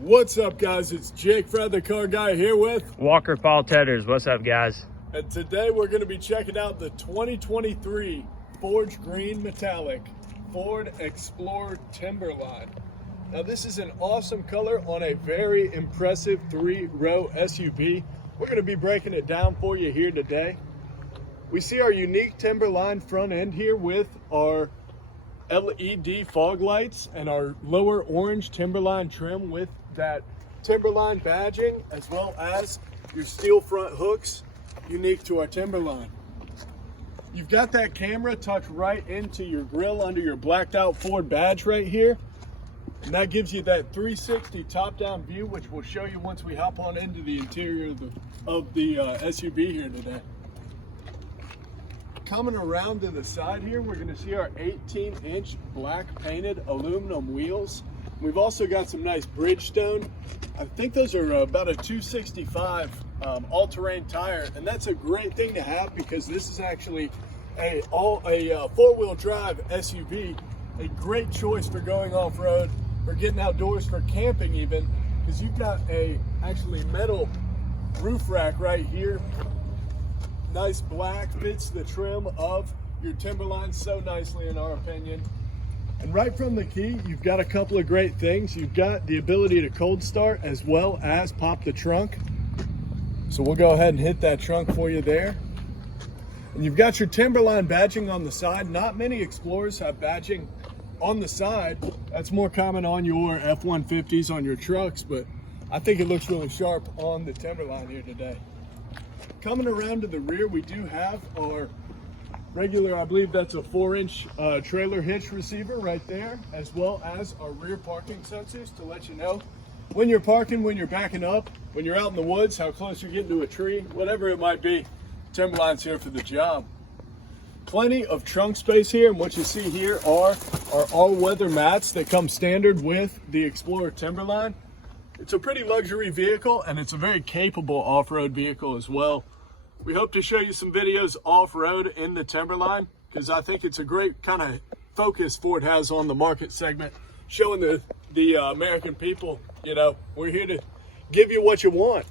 What's up, guys? It's Jake, Fred the Car Guy, here with Walker Paul Tedders. What's up, guys? And today we're going to be checking out the 2023 Forge Green Metallic Ford Explorer Timberline. Now this is an awesome color on a very impressive 3-row SUV. We're going to be breaking it down for you here today. We see our unique Timberline front end here with our LED fog lights and our lower orange Timberline trim with that Timberline badging, as well as your steel front hooks unique to our Timberline. You've got that camera tucked right into your grille under your blacked out Ford badge right here. And that gives you that 360 top-down view, which we'll show you once we hop on into the interior of the SUV here today. Coming around to the side here, we're going to see our 18-inch black painted aluminum wheels. We've also got some nice Bridgestone. I think those are about a 265 all-terrain tire, and that's a great thing to have because this is actually a four-wheel drive SUV. A great choice for going off-road, for getting outdoors, for camping even, because you've got a actually metal roof rack right here. Nice black, fits the trim of your Timberline so nicely in our opinion. And right from the key, you've got a couple of great things. You've got the ability to cold start as well as pop the trunk. So we'll go ahead and hit that trunk for you there. And you've got your Timberline badging on the side. Not many Explorers have badging on the side. That's more common on your F-150s, on your trucks, but I think it looks really sharp on the Timberline here today. Coming around to the rear, we do have our regular, I believe that's a 4-inch trailer hitch receiver right there, as well as our rear parking sensors to let you know when you're parking, when you're backing up, when you're out in the woods, how close you're getting to a tree, whatever it might be. Timberline's here for the job. Plenty of trunk space here, and what you see here are our all-weather mats that come standard with the Explorer Timberline. It's a pretty luxury vehicle, and it's a very capable off-road vehicle as well. We hope to show you some videos off-road in the Timberline, because I think it's a great kind of focus Ford has on the market segment, showing the American people, you know, we're here to give you what you want.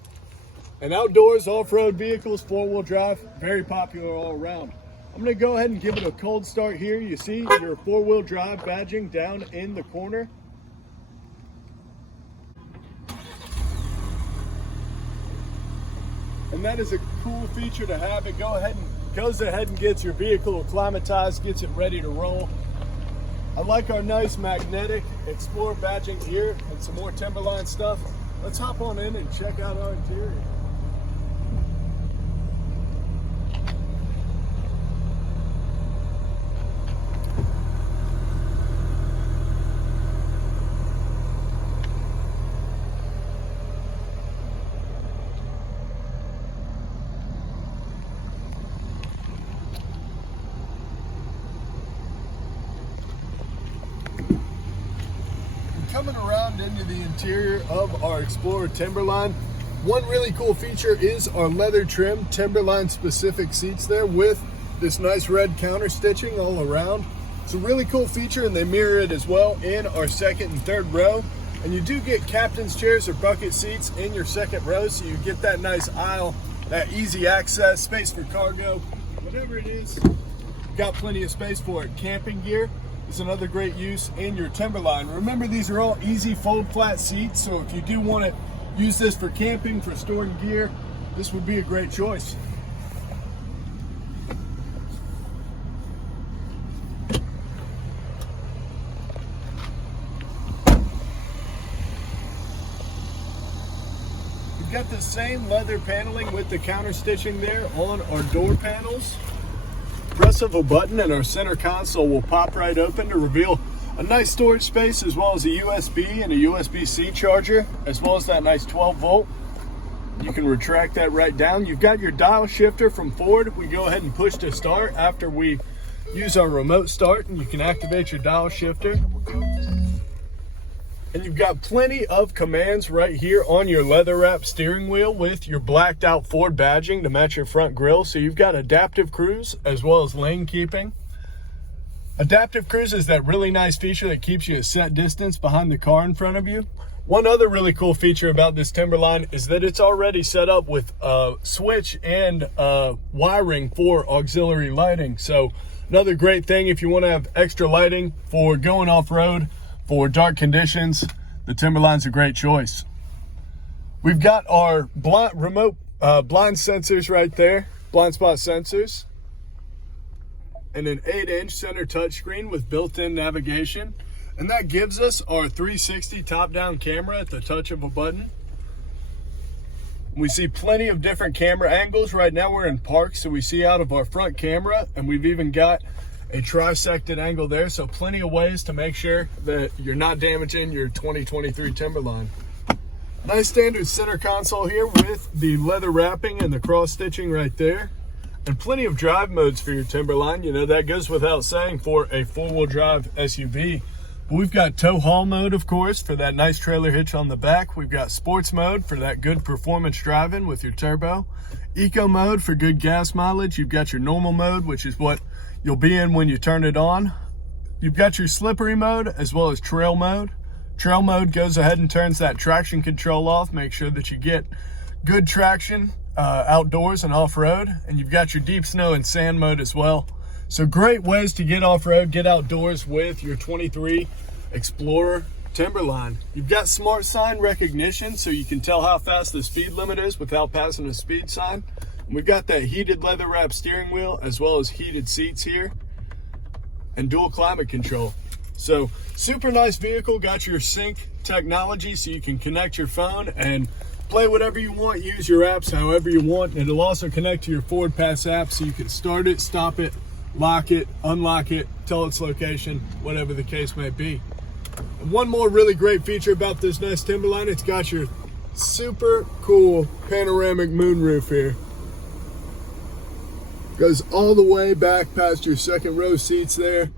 And outdoors, off-road vehicles, four-wheel drive, very popular all around. I'm going to go ahead and give it a cold start here. You see your four-wheel drive badging down in the corner. And that is a cool feature to have. It goes ahead and gets your vehicle acclimatized, gets it ready to roll. I like our nice magnetic Explorer badging here and some more Timberline stuff. Let's hop on in and check out our interior. Coming around into the interior of our Explorer Timberline, one really cool feature is our leather trim Timberline specific seats there with this nice red counter stitching all around. It's a really cool feature, and they mirror it as well in our second and third row. And you do get captain's chairs or bucket seats in your second row, so you get that nice aisle, that easy access, space for cargo, whatever it is, you've got plenty of space for it. Camping gear is another great use in your Timberline. Remember, these are all easy fold flat seats, so if you do want to use this for camping, for storing gear, this would be a great choice. We've got the same leather paneling with the counter stitching there on our door panels. Press of a button and our center console will pop right open to reveal a nice storage space, as well as a USB and a USB-C charger, as well as that nice 12-volt. You can retract that right down. You've got your dial shifter from Ford. We go ahead and push to start after we use our remote start, and you can activate your dial shifter. And you've got plenty of commands right here on your leather wrap steering wheel with your blacked out Ford badging to match your front grille. So you've got adaptive cruise as well as lane keeping. Adaptive cruise is that really nice feature that keeps you a set distance behind the car in front of you. One other really cool feature about this Timberline is that it's already set up with switch and wiring for auxiliary lighting. So another great thing if you want to have extra lighting for going off-road for dark conditions, the Timberline's a great choice. We've got our remote blind sensors right there, blind spot sensors, and an 8-inch center touchscreen with built-in navigation. And that gives us our 360 top-down camera at the touch of a button. We see plenty of different camera angles. Right now we're in park, so we see out of our front camera, and we've even got a trisected angle there, so plenty of ways to make sure that you're not damaging your 2023 Timberline. Nice standard center console here with the leather wrapping and the cross stitching right there. And plenty of drive modes for your Timberline. You know, that goes without saying for a four-wheel drive SUV. We've got tow haul mode, of course, for that nice trailer hitch on the back. We've got sports mode for that good performance driving with your turbo. Eco mode for good gas mileage. You've got your normal mode, which is what you'll be in when you turn it on. You've got your slippery mode as well as trail mode. Trail mode goes ahead and turns that traction control off. Make sure that you get good traction outdoors and off-road. And you've got your deep snow and sand mode as well. So great ways to get off-road, get outdoors with your 23 Explorer Timberline. You've got smart sign recognition, so you can tell how fast the speed limit is without passing a speed sign. And we've got that heated leather wrap steering wheel as well as heated seats here and dual climate control. So super nice vehicle, got your sync technology so you can connect your phone and play whatever you want, use your apps however you want. And it'll also connect to your Forward Pass app so you can start it, stop it, lock it, unlock it, tell its location, whatever the case may be. And one more really great feature about this nice Timberline, it's got your super cool panoramic moonroof here. Goes all the way back past your second row seats there.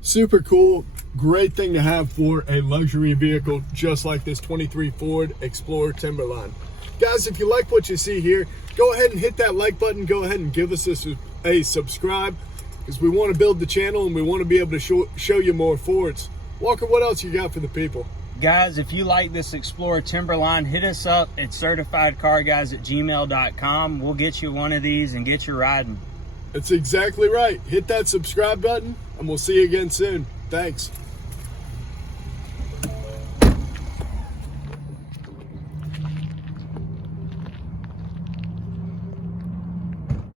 Super cool, great thing to have for a luxury vehicle just like this 23 Ford Explorer Timberline. Guys, if you like what you see here, go ahead and hit that like button, go ahead and give us a subscribe, because we want to build the channel and we want to be able to show you more Fords. Walker, what else you got for the people? Guys, if you like this Explorer Timberline, hit us up at certifiedcarguys@gmail.com. We'll get you one of these and get you riding. That's exactly right. Hit that subscribe button and we'll see you again soon. Thanks.